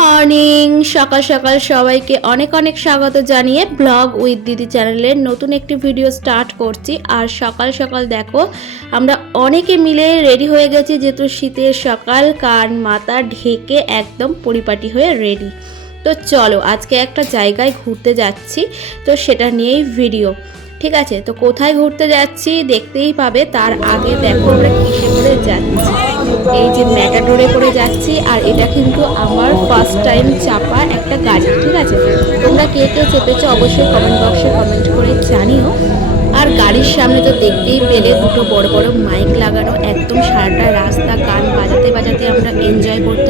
Morning. সকাল সকাল সবাইকে অনেক অনেক স্বাগত জানিয়ে ব্লগ উইথ দিদি চ্যানেলের নতুন একটি ভিডিও স্টার্ট করছি। আর সকাল সকাল দেখো, আমরা অনেকে মিলে রেডি হয়ে গেছি যেহেতু শীতের সকাল, কান মাথা ঢেকে একদম পরিপাটি হয়ে রেডি। তো চলো, আজকে একটা জায়গায় ঘুরতে যাচ্ছি, তো সেটা নিয়েই ভিডিও ঠিক আছে, তো কোথায় ঘুরতে যাচ্ছি দেখতেই পাবে, তার আগে দেখো আমরা কিসে করে যাচ্ছি। এই যে ম্যাটাডোরে করে যাচ্ছি, আর এটা কিন্তু আমার ফার্স্ট টাইম চাপা একটা গাড়ি, ঠিক আছে? তোমরা কে কে চেপেছো অবশ্যই কমেন্ট বক্সে কমেন্ট করে জানিও। আর গাড়ির সামনে তো দেখতেই পেলে দুটো বড় বড় মাইক লাগানো, একদম সারাটা রাস্তা, গান বাজাতে বাজাতে আমরা এনজয় করতে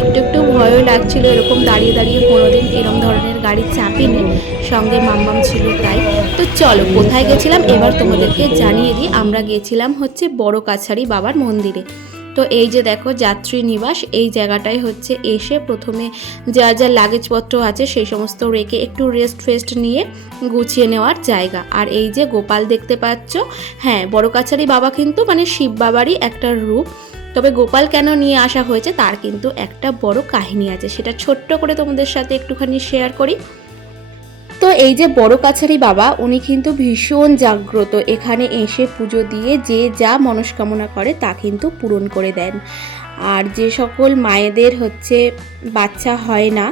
একটু একটু ভয়ও লাগছিল, এরকম দাঁড়িয়ে দাঁড়িয়ে কোনোদিন এরকম ধরনের গাড়ি চাপিনি। সঙ্গে মাম্মাম ছিল তাই তো চলো, কোথায় গেছিলাম? এবার তোমাদেরকে জানিয়ে দিই, আমরা গেছিলাম হচ্ছে বড় কাছারি বাবার মন্দিরে। তো এই যে দেখো, যাত্রী নিবাস, এই জায়গাটায় হচ্ছে এসে প্রথমে যা যা লাগেজপত্র আছে, সেই সমস্ত রেখে একটু রেস্ট ফেস্ট নিয়ে গুছিয়ে নেওয়ার জায়গা। আর এই যে গোপাল দেখতে পাচ্ছ হ্যাঁ বড় কাছারি বাবা কিন্তু মানে শিব বাবারই একটা রূপ। তবে গোপাল কেন নিয়ে আসা হয়েছে তার কিন্তু একটা বড় কাহিনী আছে, সেটা ছোট্ট করে তোমাদের সাথে একটুখানি শেয়ার করি। তো এই যে বড় কাছারি বাবা, উনি কিন্তু ভীষণ জাগ্রত। এখানে এসে পুজো দিয়ে যে যা মনস্কামনা করে তা কিন্তু পূরণ করে দেন। আর যে সকল মায়েদের হচ্ছে বাচ্চা হয় না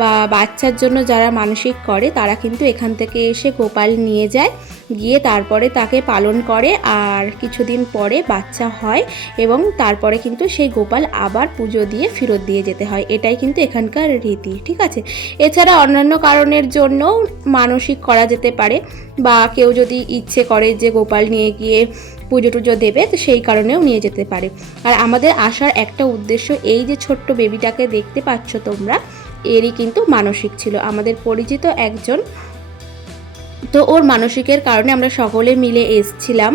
বা বাচ্চার জন্য যারা মানসিক করে, তারা কিন্তু এখান থেকে এসে গোপাল নিয়ে যায়। গিয়ে তারপরে তাকে পালন করে আর কিছুদিন পরে বাচ্চা হয় এবং তারপরে কিন্তু সেই গোপাল আবার পুজো দিয়ে ফেরত দিয়ে যেতে হয়। এটাই কিন্তু এখানকার রীতি, ঠিক আছে? এছাড়া অন্যান্য কারণের জন্য মানসিক করা যেতে পারে বা কেউ যদি ইচ্ছে করে যে গোপাল নিয়ে গিয়ে পুজো টুজো দেবে, তো সেই কারণেও নিয়ে যেতে পারে। আর আমাদের আসার একটা উদ্দেশ্য এই যে ছোট্ট বেবিটাকে দেখতে পাচ্ছ তোমরা এরই কিন্তু মানসিক ছিল। আমাদের পরিচিত একজন। তো ওর মানসিকের কারণে আমরা সকলে মিলে এসছিলাম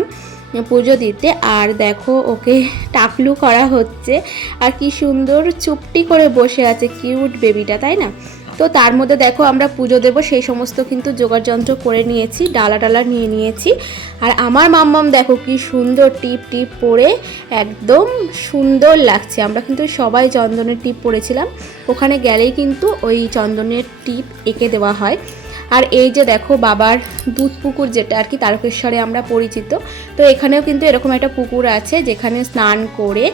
পুজো দিতে। আর দেখো ওকে টাকলু করা হচ্ছে। আর কি সুন্দর চুপটি করে বসে আছে কিউট বেবিটা তাই না? তো তার মধ্যে দেখো আমরা পুজো দেব, সেই সমস্ত কিন্তু জোগাড় যন্ত্র করে নিয়েছি, ডালা ডালা নিয়ে নিয়েছি। আর আমার মাম্মাম দেখো কি সুন্দর টিপ টিপ পরে একদম সুন্দর লাগছে। আমরা কিন্তু সবাই চন্দনের টিপ পরেছিলাম। ওখানে গেলেই কিন্তু ওই চন্দনের টিপ এঁকে দেওয়া হয়। আর এই যে দেখো বাবার দুধ পুকুর যেটা আর কি তারকেশ্বরে আমরা পরিচিত, তো এখানেও কিন্তু এরকম একটা পুকুর আছে যেখানে স্নান করে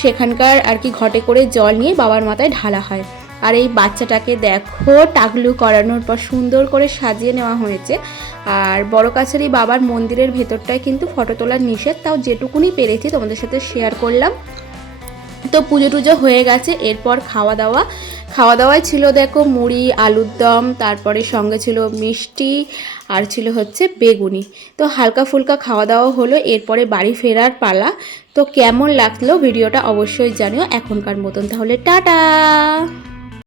সেখানকার আর কি ঘটে করে জল নিয়ে বাবার মাথায় ঢালা হয়। আর এই বাচ্চাটাকে দেখো টাগলু করানোর পর সুন্দর করে সাজিয়ে নেওয়া হয়েছে। আর বড় কাছারি বাবার মন্দিরের ভেতরটায় কিন্তু ফটো তোলার নিষেধ, তাও যেটুকুনি পেরেছি তোমাদের সাথে শেয়ার করলাম। তো পুজো টুজো হয়ে গেছে, এরপর খাওয়া দাওয়া। খাওয়া দাওয়ায় ছিল দেখো মুড়ি, আলুর দম, তারপরে সঙ্গে ছিল মিষ্টি আর ছিল হচ্ছে বেগুনি। তো হালকা ফুলকা খাওয়া দাওয়া হলো, এরপরে বাড়ি ফেরার পালা। তো কেমন লাগল ভিডিওটা অবশ্যই জানিও এখনকার মতন, তাহলে টাটা!